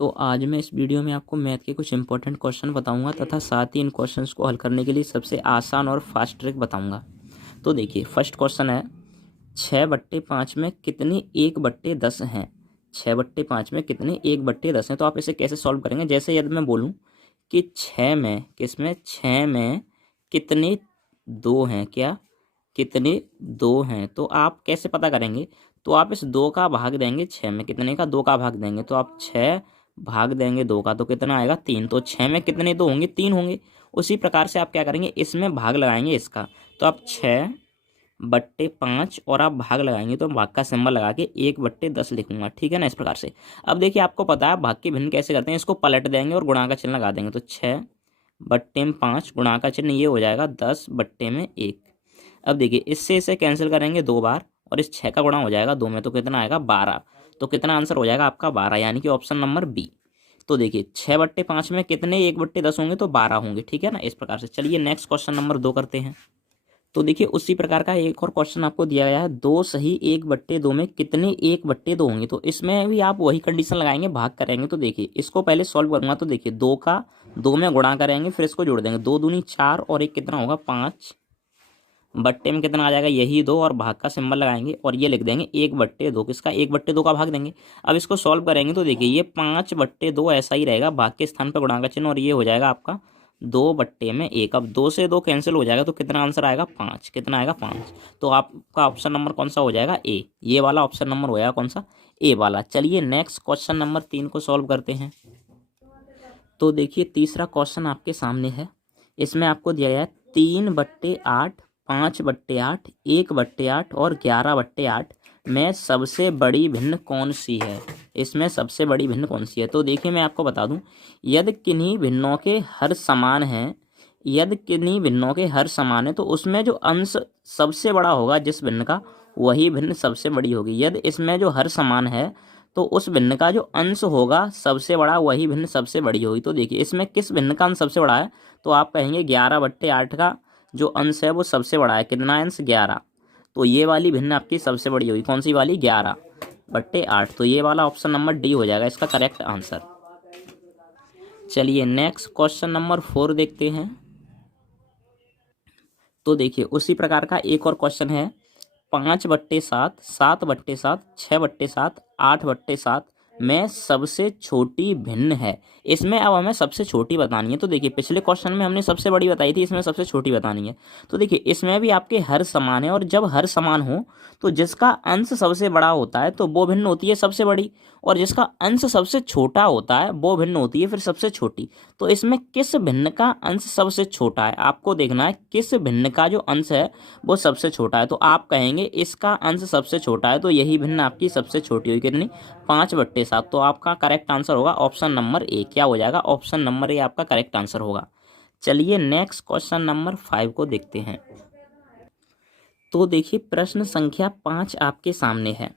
तो आज मैं इस वीडियो में आपको मैथ के कुछ इंपॉर्टेंट क्वेश्चन बताऊंगा तथा साथ ही इन क्वेश्चंस को हल करने के लिए सबसे आसान और फास्ट ट्रिक बताऊंगा। तो देखिए फर्स्ट क्वेश्चन है 6/5 में कितने 1/10 हैं। 6/5 में कितने 1/10 हैं। तो आप इसे कैसे सॉल्व करेंगे। जैसे यदि मैं बोलूँ कि 6 में कितने 2 हैं, क्या कितने 2 हैं, तो आप कैसे पता करेंगे। तो आप इस 2 का भाग देंगे 6 में, कितने का 2 का भाग देंगे, तो आप 6 भाग देंगे 2 का तो कितना आएगा 3। तो 6 में कितने 2 होंगे 3 होंगे। उसी प्रकार से आप क्या करेंगे, इसमें भाग लगाएंगे इसका, तो आप 6/5 और आप भाग लगाएंगे तो भाग का सिंबल लगा के 1/10 लिखूंगा, ठीक है ना। इस प्रकार से अब देखिए आपको पता है भाग के भिन्न कैसे करते हैं। इसको पलट देंगे और गुणा का चिन्ह लगा देंगे, तो 6/5 गुणा का चिन्ह ये हो जाएगा 10/1। अब देखिए इससे इसे कैंसिल करेंगे 2 बार और इस 6 का गुणा हो जाएगा 2 में, तो कितना आएगा 12। तो कितना आंसर हो जाएगा आपका 12, यानी कि ऑप्शन नंबर बी। तो देखिए 6/5 में कितने 1/10 होंगे, तो 12 होंगे, ठीक है ना। इस प्रकार से चलिए नेक्स्ट क्वेश्चन नंबर 2 करते हैं। तो देखिए उसी प्रकार का एक और क्वेश्चन आपको दिया गया है, 2 सही 1/2 में कितने 1/2 होंगे। तो इसमें भी आप वही कंडीशन लगाएंगे, भाग करेंगे। तो देखिए इसको पहले सॉल्व करूंगा, तो देखिए 2 का 2 में गुणा करेंगे, फिर इसको जोड़ देंगे, 2 दूनी 4 और एक कितना होगा 5 बट्टे में कितना आ जाएगा यही 2 और भाग का सिंबल लगाएंगे और ये लिख देंगे 1/2। किसका 1/2 का भाग देंगे। अब इसको सॉल्व करेंगे तो देखिए ये 5/2 ऐसा ही रहेगा, भाग के स्थान पर गुणा का चिन्ह, और ये हो जाएगा आपका 2/1। अब 2 से 2 कैंसिल हो जाएगा तो कितना आंसर आएगा 5। कितना आएगा 5। तो आपका ऑप्शन नंबर कौन सा हो जाएगा ए, ये वाला ऑप्शन नंबर हो जाएगा कौन सा, ए वाला। चलिए नेक्स्ट क्वेश्चन नंबर 3 को सॉल्व करते हैं। तो देखिए तीसरा क्वेश्चन आपके सामने है। इसमें आपको दिया गया है 3/8, 5/8, 1/8 और 11/8 में सबसे बड़ी भिन्न कौन सी है। इसमें सबसे बड़ी भिन्न कौन सी है। तो देखिए मैं आपको बता दूं, यदि किन्हीं भिन्नों के हर समान हैं, यदि किन्हीं भिन्नों के हर समान है तो उसमें जो अंश सबसे बड़ा होगा जिस भिन्न का, वही भिन्न सबसे बड़ी होगी। यदि इसमें जो हर समान है तो उस भिन्न का जो अंश होगा सबसे बड़ा, वही भिन्न सबसे बड़ी होगी। तो देखिए इसमें किस भिन्न का अंश सबसे बड़ा है, तो आप कहेंगे 11/8 का जो अंश है वो सबसे बड़ा है। कितना अंश 11, तो ये वाली भिन्न आपकी सबसे बड़ी होगी। कौन सी वाली 11/8। तो ये वाला ऑप्शन नंबर डी हो जाएगा इसका करेक्ट आंसर। चलिए नेक्स्ट क्वेश्चन नंबर 4 देखते हैं। तो देखिए उसी प्रकार का एक और क्वेश्चन है, 5/7, 7/7, 6/7, 8/7 में सबसे छोटी भिन्न है। इसमें अब हमें सबसे छोटी बतानी है। तो देखिए पिछले क्वेश्चन में हमने सबसे बड़ी बताई थी, इसमें सबसे छोटी बतानी है। तो देखिए इसमें भी आपके हर समान है, और जब हर समान हो तो जिसका अंश सबसे बड़ा होता है तो वो भिन्न होती है सबसे बड़ी, और जिसका अंश सबसे छोटा होता है वो भिन्न होती है फिर सबसे छोटी। तो इसमें किस भिन्न का अंश सबसे छोटा है, आपको देखना है किस भिन्न का जो अंश है वो सबसे छोटा है। तो आप कहेंगे इसका अंश सबसे छोटा है, तो यही भिन्न आपकी सबसे छोटी होगी। कितनी 5/7। तो आपका करेक्ट आंसर होगा ऑप्शन नंबर ए। क्या हो जाएगा ऑप्शन नंबर ए आपका करेक्ट आंसर होगा। चलिए नेक्स्ट क्वेश्चन नंबर 5 को देखते हैं। तो देखिए प्रश्न संख्या 5 आपके सामने है।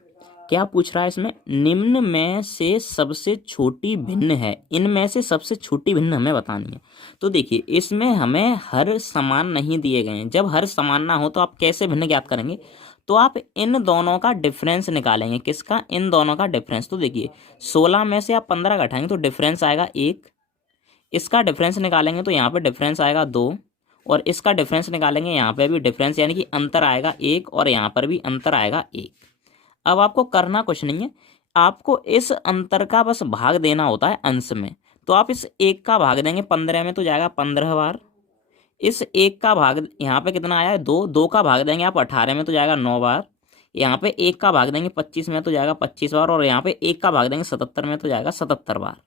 क्या पूछ रहा है इसमें, निम्न में से सबसे छोटी भिन्न है, इनमें से सबसे छोटी भिन्न हमें बतानी है। तो देखिए इसमें हमें हर समान नहीं दिए गए हैं। जब हर समान ना हो तो आप कैसे भिन्न ज्ञात करेंगे, तो आप इन दोनों का डिफरेंस निकालेंगे। किसका, इन दोनों का डिफरेंस। तो देखिए 16 में से आप 15 घटाएंगे तो डिफरेंस आएगा 1, इसका डिफरेंस निकालेंगे तो यहाँ पे डिफरेंस आएगा 2, और इसका डिफरेंस निकालेंगे यहाँ पे भी डिफरेंस, यानी कि अंतर आएगा 1, और यहाँ पर भी अंतर आएगा 1। अब आपको करना कुछ नहीं है, आपको इस अंतर का बस भाग देना होता है अंश में। तो आप इस 1 का भाग देंगे 15 में तो जाएगा 15 बार। इस 1 का भाग यहाँ पे कितना आया है 2, 2 का भाग देंगे आप 18 में तो जाएगा 9 बार। यहाँ पे 1 का भाग देंगे 25 में तो जाएगा 25 बार, और यहाँ पे 1 का भाग देंगे 77 में तो जाएगा 77 बार।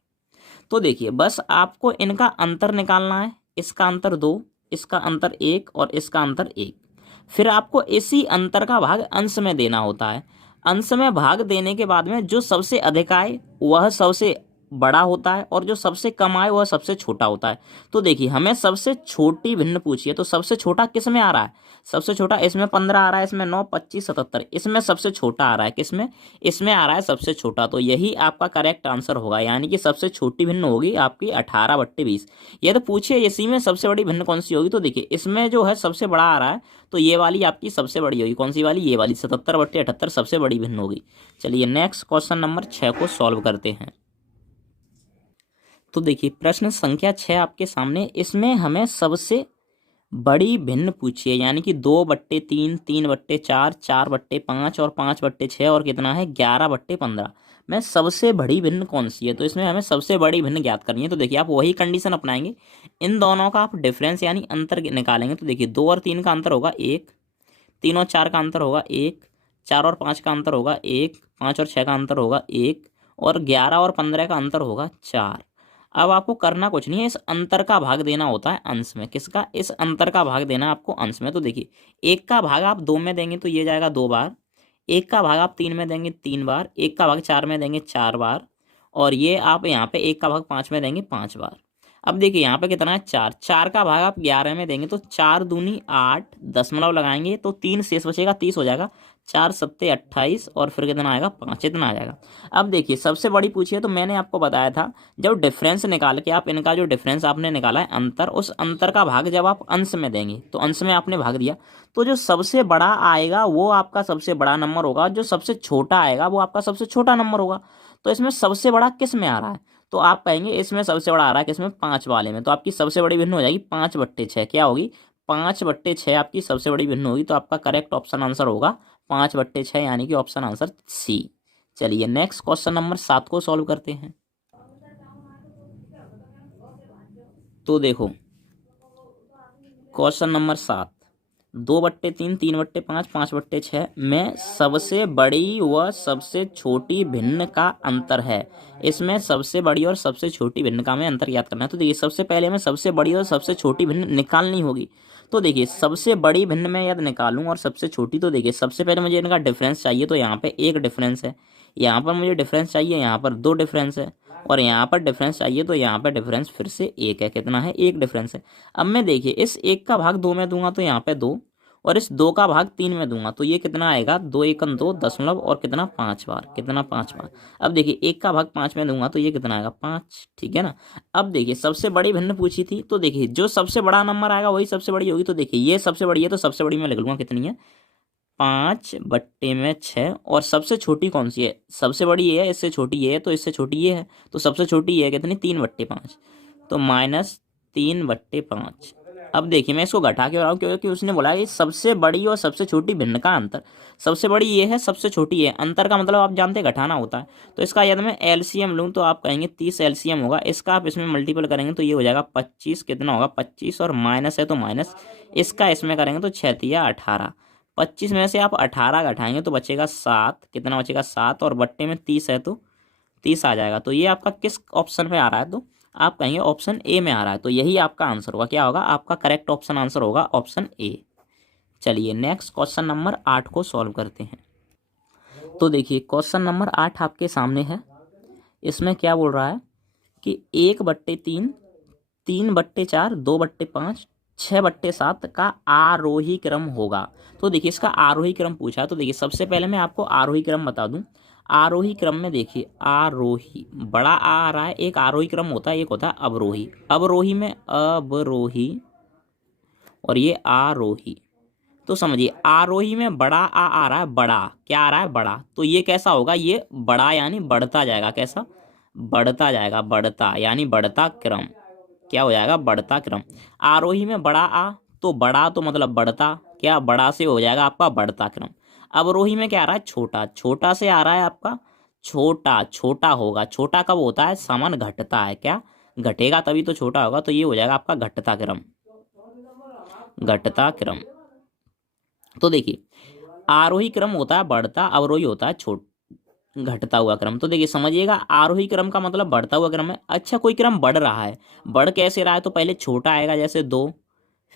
तो देखिए बस आपको इनका अंतर निकालना है। इसका अंतर 2, इसका अंतर 1 और इसका अंतर 1। फिर आपको इसी अंतर का भाग अंश में देना होता है। अंश में भाग देने के बाद में जो सबसे अधिक आए वह सबसे बड़ा होता है, और जो सबसे कम आए वह सबसे छोटा होता है। तो देखिए हमें सबसे छोटी भिन्न पूछी है, तो सबसे छोटा किस में आ रहा है, सबसे छोटा इसमें 15 आ रहा है, इसमें 9, 25, 77, इसमें सबसे छोटा आ रहा है। किसमें, इसमें आ रहा है सबसे छोटा। तो यही आपका करेक्ट आंसर होगा, यानी कि सबसे छोटी भिन्न होगी आपकी 18/20। ये तो पूछिए इसी में सबसे बड़ी भिन्न कौन सी होगी। तो देखिए इसमें जो है सबसे बड़ा आ रहा है, तो ये वाली आपकी सबसे बड़ी होगी। कौन सी वाली, ये वाली 77/78 सबसे बड़ी भिन्न होगी। चलिए नेक्स्ट क्वेश्चन नंबर 6 को सॉल्व करते हैं। तो देखिए प्रश्न संख्या 6 आपके सामने, इसमें हमें सबसे बड़ी भिन्न पूछिए, यानी कि 2/3, 3/4, 4/5 और 5/6 और कितना है 11/15 में सबसे बड़ी भिन्न कौन सी है। तो इसमें हमें सबसे बड़ी भिन्न ज्ञात करनी है। तो देखिए आप वही कंडीशन अपनाएंगे, इन दोनों का आप डिफरेंस यानी अंतर निकालेंगे। तो देखिए 2 और 3 का अंतर होगा 1, 3 और 4 का अंतर होगा 1, 4 और 5 का अंतर होगा 1, 5 और 6 का अंतर होगा 1 और 11 और 15 का अंतर होगा 4। अब आपको करना कुछ नहीं है, इस अंतर का भाग देना होता है अंश में। किसका? इस अंतर का भाग देना आपको अंश में। तो देखिए 1 का भाग आप 2 में देंगे तो ये जाएगा 2 बार, 1 का भाग आप 3 में देंगे 3 बार, 1 का भाग 4 में देंगे 4 बार, और ये आप यहाँ पे 1 का भाग 5 में देंगे 5 बार। अब देखिए यहाँ पे कितना है 4, 4 का भाग आप 11 में देंगे तो 4 दूनी 8, दशमलव लगाएंगे तो 3 शेष बचेगा, 30 हो जाएगा, 4 सत्ते 28 और फिर कितना आएगा 5, इतना आ जाएगा। अब देखिए सबसे बड़ी पूछी है तो मैंने आपको बताया था जब डिफरेंस निकाल के आप इनका जो डिफरेंस आपने निकाला है अंतर, उस अंतर का भाग जब आप अंश में देंगे तो अंश में आपने भाग दिया तो जो सबसे बड़ा आएगा वो आपका सबसे बड़ा नंबर होगा, जो सबसे छोटा आएगा वो आपका सबसे छोटा नंबर होगा। तो इसमें सबसे बड़ा किस में आ रहा है? तो आप कहेंगे इसमें सबसे बड़ा आ रहा है किसमें? 5 वाले में। तो आपकी सबसे बड़ी भिन्न हो जाएगी 5/6। क्या होगी? 5/6 आपकी सबसे बड़ी भिन्न होगी। तो आपका करेक्ट ऑप्शन आंसर होगा 5/6, यानी कि ऑप्शन आंसर सी। चलिए नेक्स्ट क्वेश्चन नंबर 7 को सॉल्व करते हैं। तो देखो क्वेश्चन नंबर 7, 2/3, 3/5, 5/6 में सबसे बड़ी व सबसे छोटी भिन्न का अंतर है। इसमें सबसे बड़ी और सबसे छोटी भिन्न का हमें अंतर याद करना है। तो देखिए सबसे पहले हमें सबसे बड़ी और सबसे छोटी भिन्न निकालनी होगी। तो देखिए सबसे बड़ी भिन्न में यदि निकालूं और सबसे छोटी, तो देखिए सबसे पहले मुझे इनका डिफरेंस चाहिए। तो यहाँ पे एक डिफरेंस है, यहाँ पर मुझे डिफरेंस चाहिए, यहाँ पर 2 डिफरेंस है, और यहाँ पर डिफरेंस चाहिए तो यहाँ पर डिफरेंस फिर से 1 है। कितना है? 1 डिफरेंस है। अब मैं देखिए इस 1 का भाग 2 में दूंगा तो यहाँ पे 2, और इस 2 का भाग 3 में दूंगा तो ये कितना आएगा 2 एकम 2 दशमलव और कितना 5 बार, कितना 5 बार। अब देखिए 1 का भाग 5 में दूंगा तो ये कितना आएगा 5, ठीक है ना। अब देखिए सबसे बड़ी भिन्न पूछी थी तो देखिए जो सबसे बड़ा नंबर आएगा वही सबसे बड़ी होगी। तो देखिए ये सबसे बड़ी है तो सबसे बड़ी मैं लिख लूँगा कितनी है 5/6। और सबसे छोटी कौन सी है? सबसे बड़ी ये है, इससे छोटी ये है, तो इससे छोटी ये है, तो सबसे छोटी ये है कितनी 3/5, तो -3/5। अब देखिए मैं इसको घटा के हो रहा हूँ क्योंकि उसने बोला कि सबसे बड़ी और सबसे छोटी भिन्न का अंतर, सबसे बड़ी ये है सबसे छोटी ये है, अंतर का मतलब आप जानते हैं घटाना होता है। तो इसका यदि मैं एलसीएम लूँ तो आप कहेंगे 30 एलसीएम होगा, इसका आप इसमें मल्टीपल करेंगे तो ये हो जाएगा 25, कितना होगा 25, और माइनस है तो माइनस, इसका इसमें करेंगे तो 6×18, 25 में से आप 18 घटाएंगे तो बचेगा 7, कितना बचेगा 7, और बट्टे में 30 है तो 30 आ जाएगा। तो ये आपका किस ऑप्शन में आ रहा है? तो आप कहेंगे ऑप्शन ए में आ रहा है। तो यही आपका आंसर होगा। क्या होगा? आपका करेक्ट ऑप्शन आंसर होगा ऑप्शन ए। चलिए नेक्स्ट क्वेश्चन नंबर 8 को सॉल्व करते हैं। तो देखिए क्वेश्चन नंबर 8 आपके सामने है। इसमें क्या बोल रहा है कि 1/3, 3/4, 2/5, 6/7 का आरोही क्रम होगा। तो देखिए इसका आरोही क्रम पूछा है। तो देखिए सबसे पहले मैं आपको आरोही क्रम बता दूं। आरोही क्रम में देखिए आरोही बड़ा आ रहा है, एक आरोही क्रम होता है, एक होता है अवरोही। अवरोही में अवरोही और ये आरोही। तो समझिए आरोही में बड़ा आ रहा है, बड़ा क्या आ रहा है? बड़ा। तो ये कैसा होगा? ये बड़ा यानी बढ़ता जाएगा। कैसा? बढ़ता जाएगा, बढ़ता यानी बढ़ता क्रम। क्या हो जाएगा? बढ़ता क्रम। आरोही में बड़ा आ, तो बड़ा तो मतलब बढ़ता, क्या बड़ा से हो जाएगा आपका बढ़ता क्रम। अवरोही में क्या आ रहा है? छोटा, छोटा से आ रहा है आपका छोटा, छोटा होगा। छोटा कब होता है? सामान घटता है। क्या घटेगा? तभी तो छोटा होगा। तो ये हो जाएगा आपका घटता क्रम, घटता क्रम। तो देखिए आरोही क्रम होता है बढ़ता, अवरोही होता है घटता हुआ क्रम। तो देखिए समझिएगा आरोही क्रम का मतलब बढ़ता हुआ क्रम है। अच्छा कोई क्रम बढ़ रहा है, बढ़ कैसे रहा है? तो पहले छोटा आएगा, जैसे 2,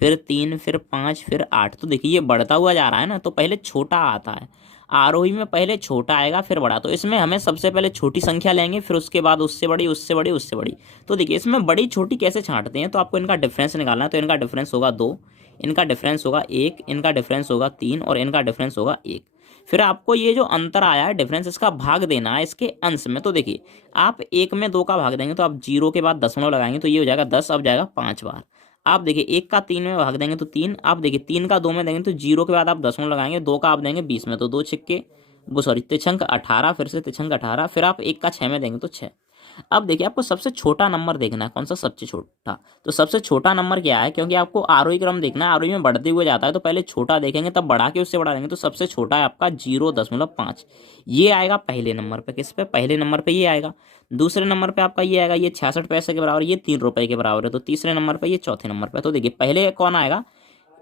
फिर 3, फिर 5, फिर 8। तो देखिए ये बढ़ता हुआ जा रहा है ना, तो पहले छोटा आता है। आरोही में पहले छोटा आएगा फिर बड़ा। तो इसमें हमें सबसे पहले छोटी संख्या लेंगे, फिर उसके बाद उससे बड़ी, उससे बड़ी, उससे बड़ी। तो देखिए इसमें बड़ी छोटी कैसे छांटते हैं? तो आपको इनका डिफरेंस निकालना है। तो इनका डिफरेंस होगा 2, इनका डिफरेंस होगा 1, इनका डिफरेंस होगा 3, और इनका डिफरेंस होगा 1। फिर आपको ये जो अंतर आया है डिफरेंस, इसका भाग देना है इसके अंश में। तो देखिए आप 1 में 2 का भाग देंगे तो आप 0 के बाद दशमलव लगाएंगे तो ये हो जाएगा 10, अब जाएगा 5 बार। आप देखिए 1 का 3 में भाग देंगे तो 3, आप देखिए 3 का 2 में देंगे तो 0 के बाद आप दशमलव लगाएंगे, 2 का आप देंगे 20 में तो 2 छिक्के वो सॉरी तिछंक 18, फिर से तिछंक 18, फिर आप 1 का 6 में देंगे तो 6। अब देखिए आपको सबसे छोटा नंबर देखना है, कौन सा सबसे छोटा, तो सबसे छोटा नंबर क्या है, क्योंकि आपको आरोही क्रम देखना है, आरोही में बढ़ते हुए जाता है तो पहले छोटा देखेंगे तब बढ़ा के उससे बढ़ा देंगे, तो सबसे छोटा है आपका 0.5, ये आएगा पहले नंबर पे। किस पे? पहले नंबर पे ये आएगा। दूसरे नंबर पे आपका ये आएगा, ये 66 पैसे के बराबर, ये 3 रुपए के बराबर है। तो तीसरे नंबर पे, ये चौथे नंबर पे। तो देखिए पहले कौन आएगा,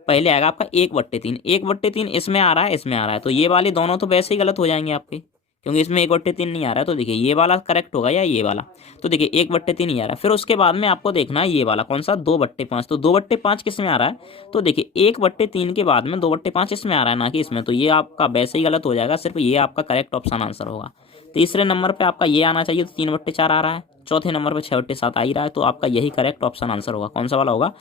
पहले आएगा आपका 1/3। 1/3 इसमें आ रहा है, इसमें आ रहा है, तो ये वाले दोनों तो वैसे ही गलत हो जाएंगे आपके, क्योंकि इसमें 1/3 नहीं आ रहा है। तो देखिए ये वाला करेक्ट होगा या ये वाला। तो देखिए 1/3 नहीं आ रहा है। फिर उसके बाद में आपको देखना है ये वाला कौन सा, 2/5। तो 2/5 किस में आ रहा है, तो देखिए 1/3 के बाद में 2/5 इसमें आ रहा है, ना कि इसमें। तो ये आपका वैसे ही गलत हो जाएगा, सिर्फ ये आपका करेक्ट ऑप्शन आंसर होगा। तीसरे नंबर पर आपका ये आना चाहिए, तो 3/4 आ रहा है। चौथे नंबर पर 6/7 आ ही रहा है, तो आपका यही करेक्ट ऑप्शन आंसर होगा। कौन सा वाला होगा,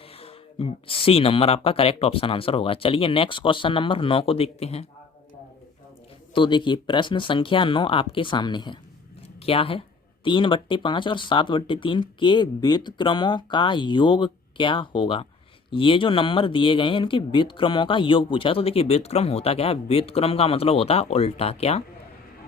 सी नंबर आपका करेक्ट ऑप्शन आंसर होगा। चलिए नेक्स्ट क्वेश्चन नंबर 9 को देखते हैं। तो देखिए प्रश्न संख्या 9 आपके सामने है। क्या है, 3/5 और 7/3 के व्युत्क्रमों का योग क्या होगा। ये जो नंबर दिए गए हैं इनके व्युत्क्रमों का योग पूछा है। तो देखिए व्युत्क्रम होता क्या है, व्युत्क्रम का मतलब होता है उल्टा। क्या?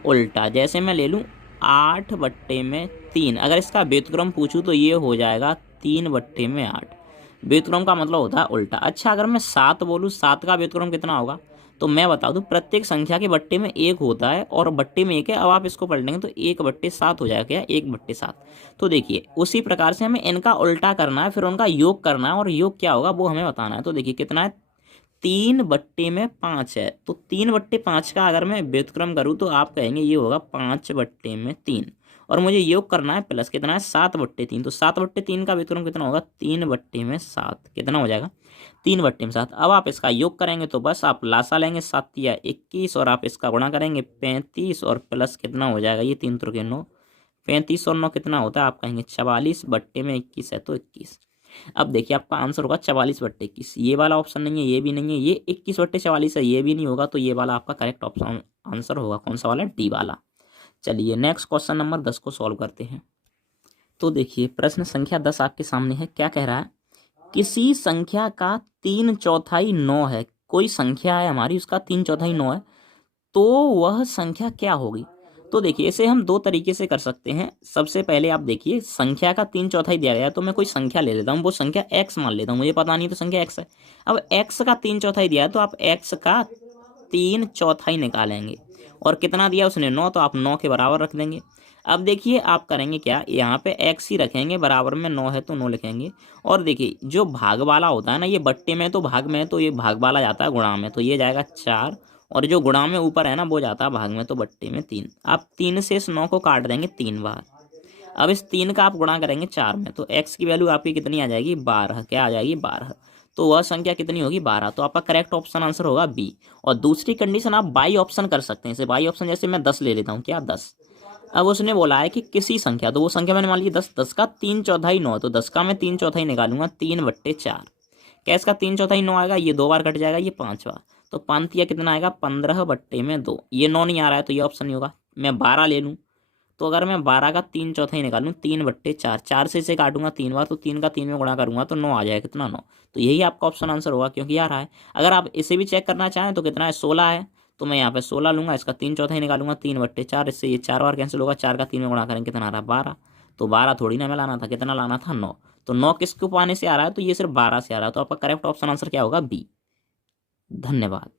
उल्टा। जैसे मैं ले लूँ 8/3, अगर इसका व्युत्क्रम पूछूं तो ये हो जाएगा 3/8। व्युत्क्रम का मतलब होता है उल्टा। अच्छा अगर मैं 7 बोलूँ, 7 का व्युत्क्रम कितना होगा, तो मैं बता दूं प्रत्येक संख्या के बट्टे में 1 होता है और बट्टे में 1 है। अब आप इसको पलटेंगे तो 1/7 हो जाएगा। क्या? 1/7। तो देखिए उसी प्रकार से हमें इनका उल्टा करना है, फिर उनका योग करना है, और योग क्या होगा वो हमें बताना है। तो देखिए कितना है, 3/5 है। तो 3/5 का अगर मैं व्युत्क्रम करूँ तो आप कहेंगे ये होगा 5/3, और मुझे योग करना है प्लस कितना है, 7/3। तो 7/3 का व्युत्क्रम कितना होगा, 3/7। कितना हो जाएगा, 3/7। अब आप इसका योग करेंगे तो बस आप लासा लेंगे, 7 या 21, और आप इसका गुणा करेंगे 35, और प्लस कितना हो जाएगा, ये 3 त्रिक 9, 35 और 9 कितना होता है, आप कहेंगे 44/21 है, तो 21। अब देखिए आपका आंसर होगा 44/21। ये वाला ऑप्शन नहीं है, ये भी नहीं है, ये 21/44 है, ये भी नहीं होगा। तो ये वाला आपका करेक्ट ऑप्शन आंसर होगा। कौन सा वाला, डी वाला। चलिए नेक्स्ट क्वेश्चन नंबर 10 को सॉल्व करते हैं। तो देखिए प्रश्न संख्या 10 आपके सामने है। क्या कह रहा है, किसी संख्या का 3/4 9 है। कोई संख्या है हमारी, उसका 3/4 9 है, तो वह संख्या क्या होगी। तो देखिए इसे हम दो तरीके से कर सकते हैं। सबसे पहले आप देखिए संख्या का 3/4 दिया गया है, तो मैं कोई संख्या ले लेता हूँ, वो संख्या x मान लेता हूँ, मुझे पता नहीं तो संख्या x है। अब x का 3/4 दिया है तो आप x का 3/4 निकालेंगे, और कितना दिया उसने, 9, तो आप 9 के बराबर रख देंगे। अब देखिए आप करेंगे क्या, यहाँ पे x ही रखेंगे, बराबर में 9 है तो 9 लिखेंगे। और देखिए जो भाग वाला होता है ना, ये बट्टे में तो भाग में है, तो ये भाग वाला जाता है गुणा में, तो ये जाएगा 4, और जो गुणा में ऊपर है ना वो जाता है भाग में, तो बट्टे में 3। आप 3 से इस 9 को काट देंगे 3 बार। अब इस 3 का आप गुणा करेंगे 4 में, तो x की वैल्यू आपकी कितनी आ जाएगी, 12। क्या आ जाएगी, 12। तो वह संख्या कितनी होगी, 12। तो आपका करेक्ट ऑप्शन आंसर होगा बी। और दूसरी कंडीशन आप बाई ऑप्शन कर सकते हैं। जैसे बाई ऑप्शन, जैसे मैं 10 ले लेता हूँ, क्या 10। अब उसने बोला है कि किसी संख्या, तो वो संख्या मैंने मान ली 10, 10 का 3/4 9, तो 10 का मैं 3/4 निकालूंगा 3/4। क्या इसका 3/4 9 आएगा, ये 2 बार कट जाएगा, ये 5 बार, तो 5 या कितना आएगा, 15/2। ये 9 नहीं आ रहा है तो ये ऑप्शन नहीं होगा। मैं 12 ले लूँ, तो अगर मैं 12 का 3/4 निकालूँ, 3/4, 4 से इसे काटूंगा 3 बार, तो 3 का 3 में गुणा करूंगा तो 9 आ जाएगा। कितना, 9। तो यही आपका ऑप्शन आंसर होगा, क्योंकि आ रहा है। अगर आप इसे भी चेक करना चाहें तो कितना है, 16 है, तो मैं यहाँ पे 16 लूंगा, इसका 3/4 निकालूंगा, 3/4, इससे ये 4 बार कैंसिल होगा, 4 का 3 में गुणा करेंगे, कितना आ रहा है, 12। तो 12 थोड़ी ना मैं लाना था, कितना लाना था, 9। तो 9 किसके पाने से आ रहा है, तो ये सिर्फ 12 से आ रहा है। तो आपका करेक्ट ऑप्शन आंसर क्या होगा, बी। धन्यवाद।